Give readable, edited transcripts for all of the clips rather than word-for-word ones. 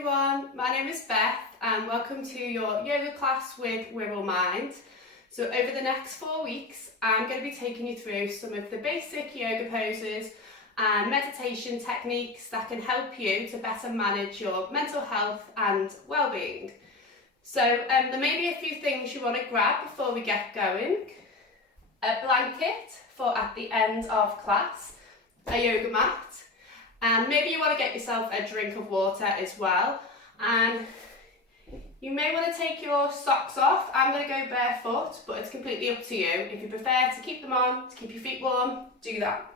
everyone, my name is Beth and welcome to your yoga class with Wirral Mind. So over the next 4 weeks I'm going to be taking you through some of the basic yoga poses and meditation techniques that can help you to better manage your mental health and well-being. So there may be a few things you want to grab before we get going. A blanket for at the end of class, a yoga mat, and maybe you want to get yourself a drink of water as well. And you may want to take your socks off. I'm going to go barefoot, but it's completely up to you. If you prefer to keep them on, to keep your feet warm, do that.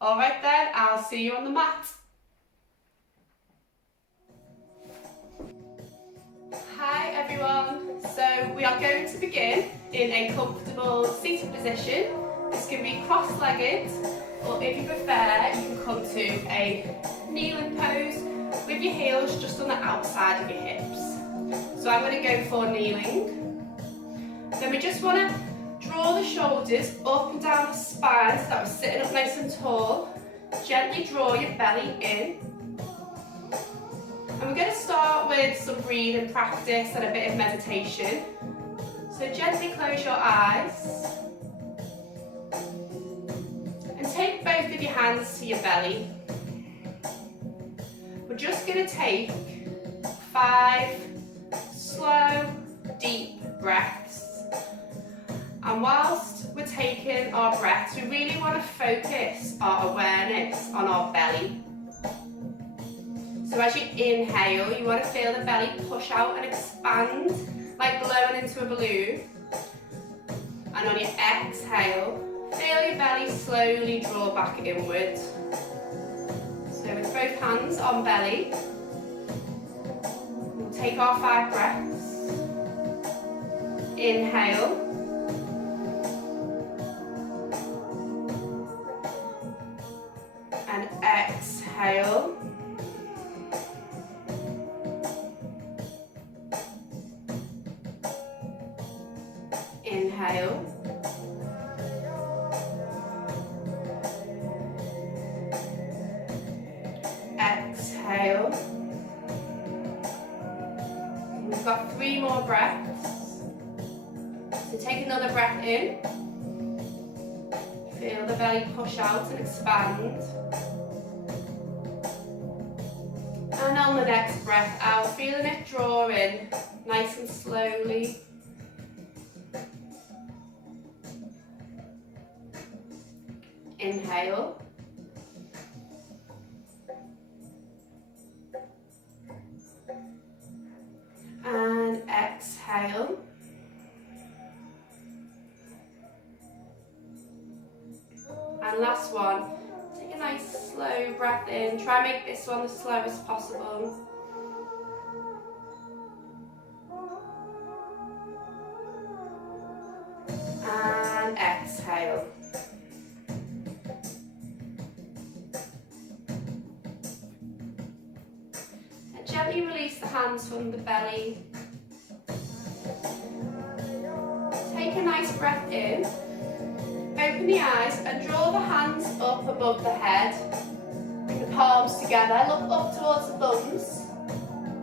Alright then, I'll see you on the mat. Hi everyone, so we are going to begin in a comfortable seated position. This can be cross-legged, or if you prefer, you can come to a kneeling pose with your heels just on the outside of your hips. So I'm going to go for kneeling. Then we just want to draw the shoulders up and down the spine so that we're sitting up nice and tall. Gently draw your belly in. And we're going to start with some breathing practice and a bit of meditation. So gently close your eyes. And take both of your hands to your belly. We're just going to take 5 slow, deep breaths. And whilst we're taking our breaths, we really want to focus our awareness on our belly. So as you inhale, you want to feel the belly push out and expand, like blowing into a balloon. And on your exhale, feel your belly slowly draw back inward. So with both hands on belly, we'll take our 5 breaths. Inhale. And exhale. Inhale. Exhale. We've got 3 more breaths. So take another breath in. Feel the belly push out and expand. And on the next breath out, feeling it draw in, nice and slowly. Inhale. And exhale. And last one. Take a nice slow breath in. Try and make this one the slowest possible. And exhale. Gently release the hands from the belly. Take a nice breath in. Open the eyes and draw the hands up above the head. Bring the palms together. Look up towards the thumbs.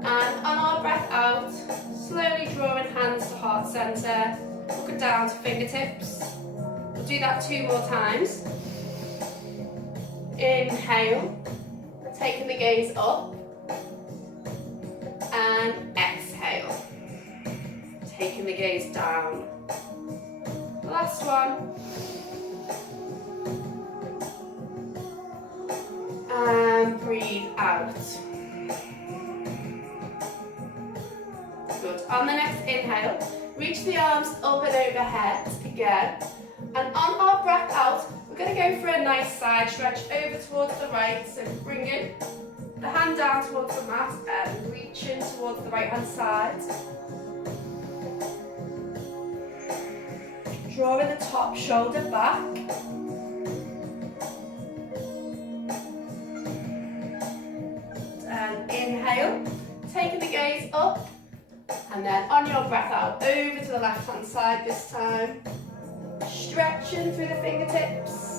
And on our breath out, slowly drawing hands to heart centre. Looking down to fingertips. We'll do that 2 more times. Inhale. Taking the gaze up. And exhale, taking the gaze down. Last one. And breathe out. Good. On the next inhale, reach the arms up and overhead again. And on our breath out, we're going to go for a nice side stretch over towards the right. So bringing the hand down towards the mat and reaching towards the right hand side. Drawing the top shoulder back. And inhale, taking the gaze up. And then on your breath out, over to the left hand side this time. Stretching through the fingertips.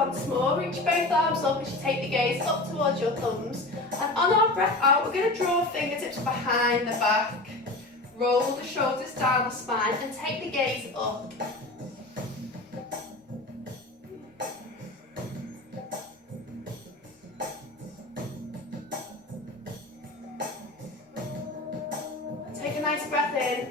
once more. Reach both arms up as you take the gaze up towards your thumbs. And on our breath out, we're going to draw fingertips behind the back. Roll the shoulders down the spine and take the gaze up. Take a nice breath in.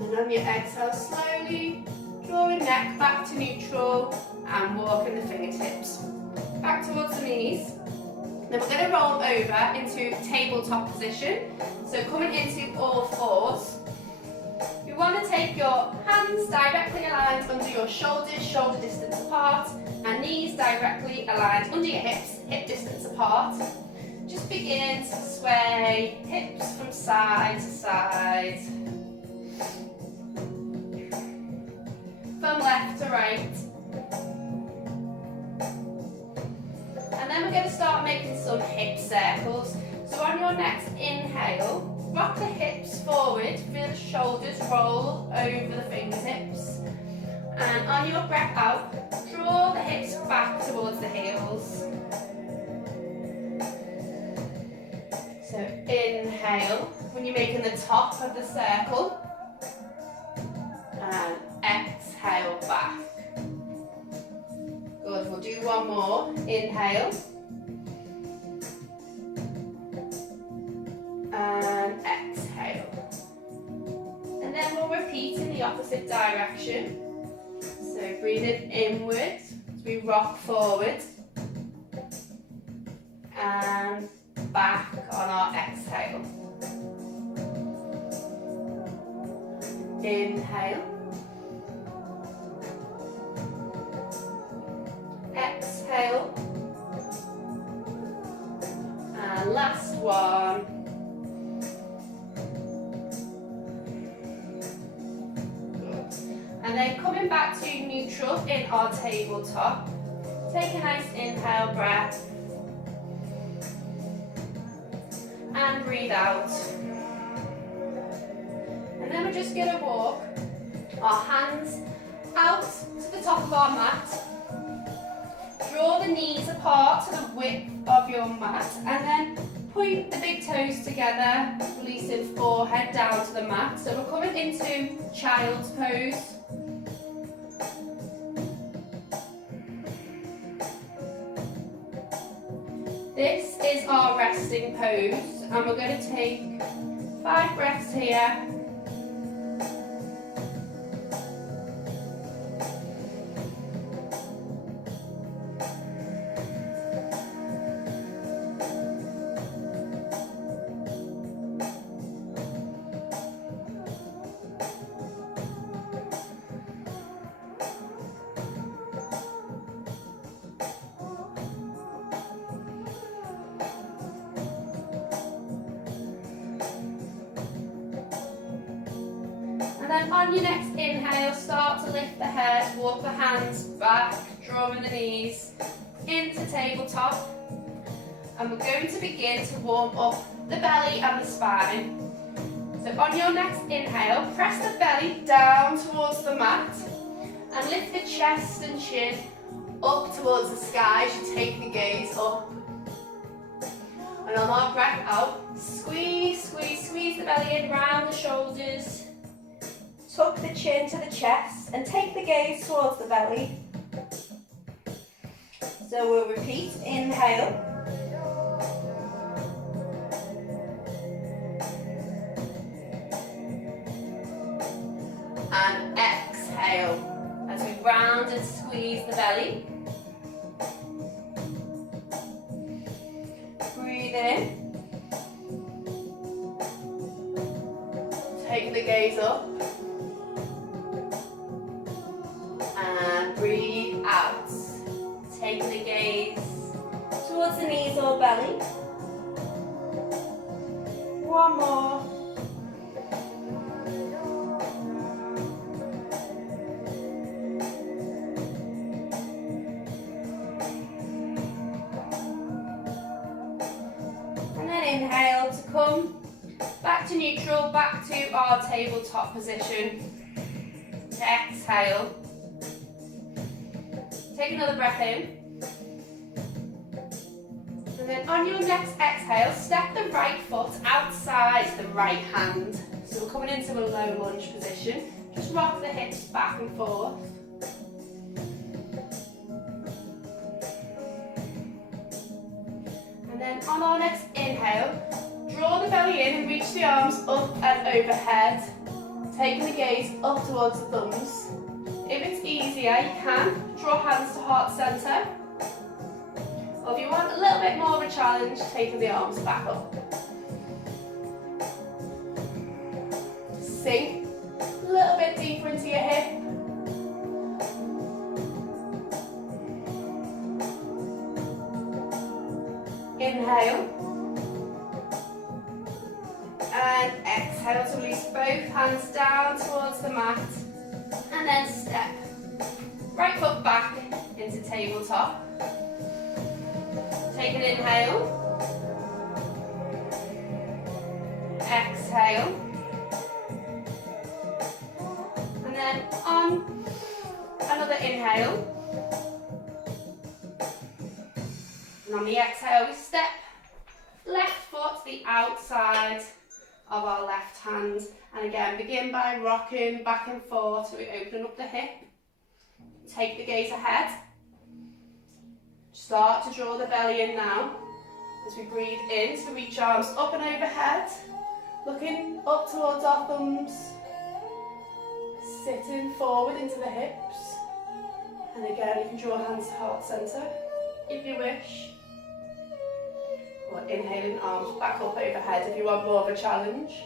And on your exhale, slowly draw your neck back to neutral and walking the fingertips back towards the knees. Then we're going to roll over into tabletop position. So coming into all fours. You want to take your hands directly aligned under your shoulders, shoulder distance apart, and knees directly aligned under your hips, hip distance apart. Just begin to sway hips from side to side. From left to right. And then we're going to start making some hip circles. So on your next inhale, rock the hips forward, feel the shoulders roll over the fingertips. And on your breath out, draw the hips back towards the heels. So inhale, when you're making the top of the circle. And exhale back. Good, we'll do one more. Inhale. And exhale. And then we'll repeat in the opposite direction. So breathing inwards as we rock forward. And back on our exhale. Inhale. Exhale. And last one. Good. And then coming back to neutral in our tabletop. Take a nice inhale breath. And breathe out. And then we're just going to walk our hands out to the top of our mat. Draw the knees apart to the width of your mat and then point the big toes together, releasing forehead down to the mat. So we're coming into child's pose. This is our resting pose and we're going to take 5 breaths here. And then on your next inhale, start to lift the head, walk the hands back, drawing the knees into tabletop. And we're going to begin to warm up the belly and the spine. So on your next inhale, press the belly down towards the mat and lift the chest and chin up towards the sky as you take the gaze up. And on our breath out, squeeze, squeeze, squeeze the belly in, round the shoulders. Tuck the chin to the chest and take the gaze towards the belly. So we'll repeat, inhale. And exhale as we round and squeeze the belly. Breathe in. Take the gaze up. And breathe out. Take the gaze towards the knees or belly. One more. And then inhale to come back to neutral, back to our tabletop position. Exhale. Take another breath in. And then on your next exhale, step the right foot outside the right hand. So we're coming into a low lunge position. Just rock the hips back and forth. And then on our next inhale, draw the belly in and reach the arms up and overhead. Taking the gaze up towards the thumbs. If it's easier, you can draw hands to heart center. Or if you want a little bit more of a challenge, taking the arms back up. Sink a little bit deeper into your hip. Inhale. And exhale to release both hands down towards the mat. And then step right foot back into tabletop. Take an inhale. Exhale. And then on another inhale. And on the exhale, we step left foot to the outside of our left hand. And again, begin by rocking back and forth so we open up the hip. Take the gaze ahead. Start to draw the belly in now. As we breathe in, so reach arms up and overhead. Looking up towards our thumbs. Sitting forward into the hips. And again, you can draw hands to heart center if you wish. Or inhaling, arms back up overhead if you want more of a challenge.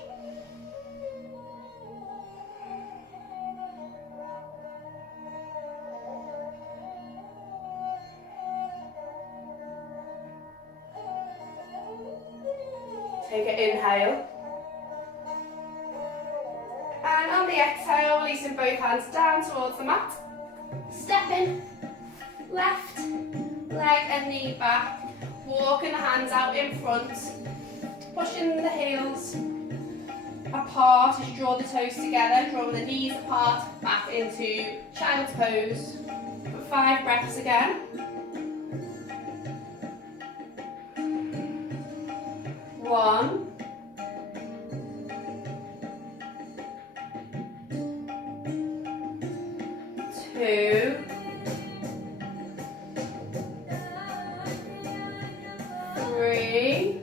Take an inhale. And on the exhale, releasing both hands down towards the mat. Stepping left leg and knee back. Walking the hands out in front. Pushing the heels apart as you draw the toes together. Drawing the knees apart back into child's pose. For 5 breaths again. 1. 2. 3.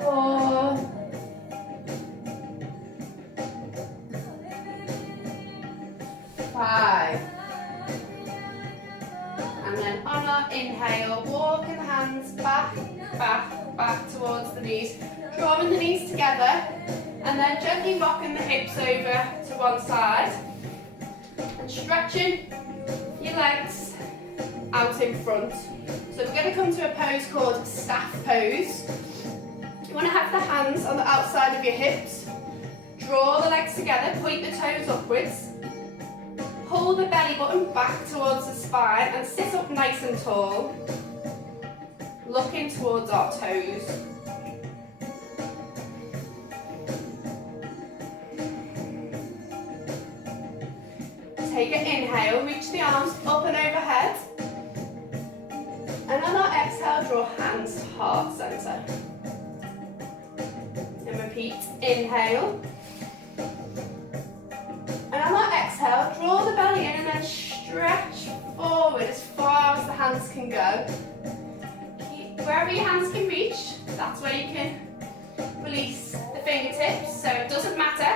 4. 5. And then on our inhale, walking the hands back, back, back towards the knees. Drawing the knees together and then gently rocking the hips over to one side. And stretching your legs out in front. So we're going to come to a pose called staff pose. You want to have the hands on the outside of your hips. Draw the legs together, point the toes upwards. Pull the belly button back towards the spine and sit up nice and tall. Looking towards our toes. Take an inhale, reach the arms up and overhead. And on our exhale, draw hands to heart center. And repeat, inhale. And on our exhale, draw the belly in and then stretch forward as far as the hands can go. Wherever your hands can reach, that's where you can release the fingertips. So it doesn't matter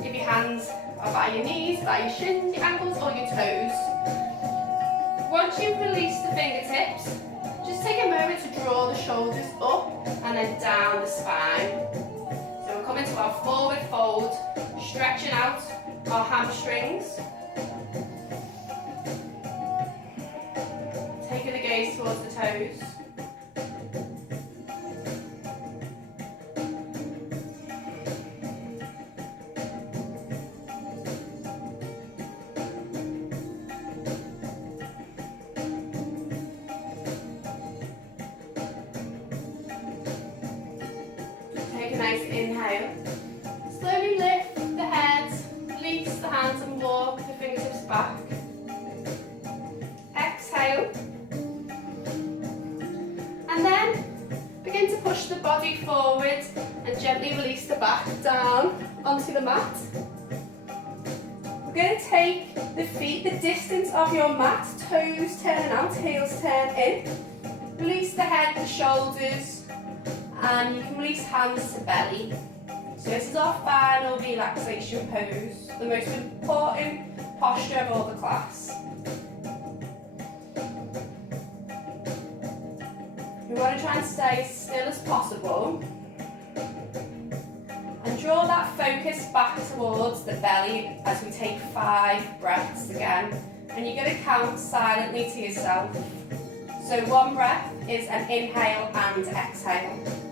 if your hands are by your knees, by your shins, your ankles or your toes. Once you've released the fingertips, just take a moment to draw the shoulders up and then down the spine. So we're coming to our forward fold, stretching out our hamstrings. Taking the gaze towards the toes. Take a nice inhale. Slowly lift the head, release the hands and walk the fingertips back. Exhale. And then begin to push the body forward and gently release the back down onto the mat. We're going to take the feet the distance of your mat, toes turn out, heels turn in. Release the head, the shoulders, and you can release hands to belly. So this is our final relaxation pose, the most important posture of all the class. We want to try and stay as still as possible and draw that focus back towards the belly as we take 5 breaths again. And you're going to count silently to yourself. So 1 breath is an inhale and exhale.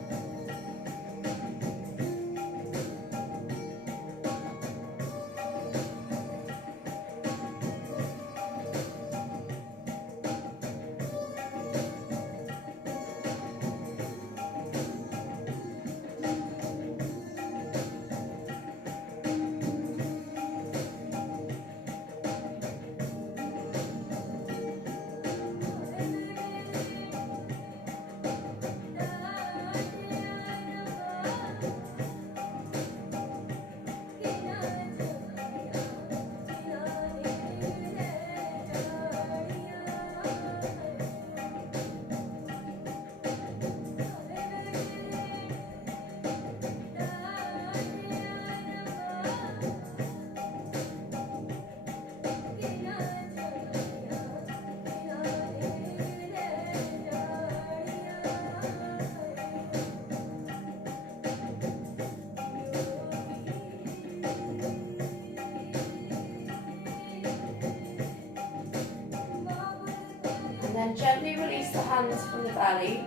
And then gently release the hands from the belly.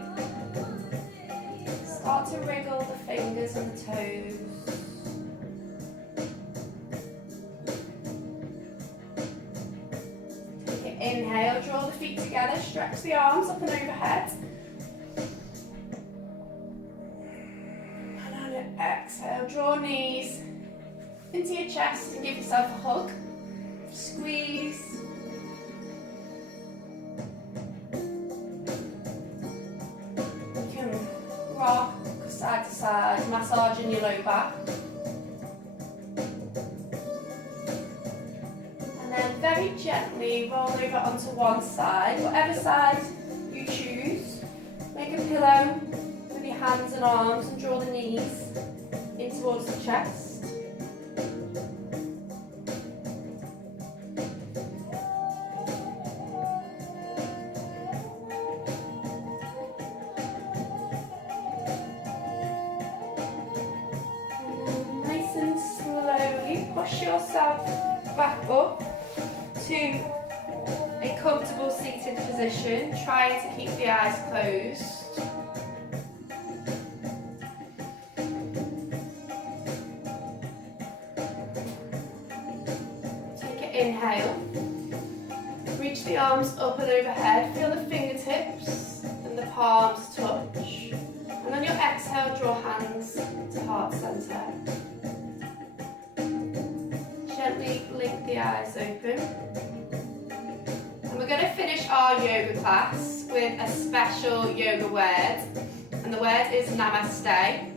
Start to wriggle the fingers and the toes. Take an inhale, draw the feet together, stretch the arms up and overhead. And on your exhale, draw knees into your chest and give yourself a hug. Squeeze. Rock side to side, massaging your low back. And then very gently roll over onto one side, whatever side you choose. Make a pillow with your hands and arms and draw the knees in towards the chest. Push yourself back up to a comfortable seated position, trying to keep the eyes closed. Take an inhale, reach the arms up and overhead, feel the fingertips and the palms touch. And on your exhale, draw hands to heart centre. Gently blink the eyes open. And we're going to finish our yoga class with a special yoga word. And the word is namaste.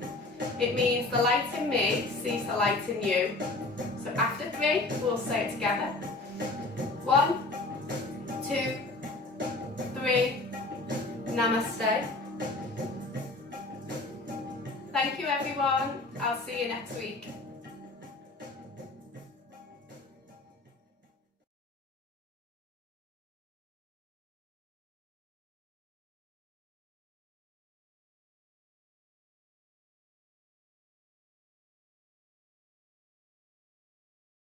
It means the light in me sees the light in you. So after 3, we'll say it together. 1, 2, 3, namaste. Thank you everyone. I'll see you next week.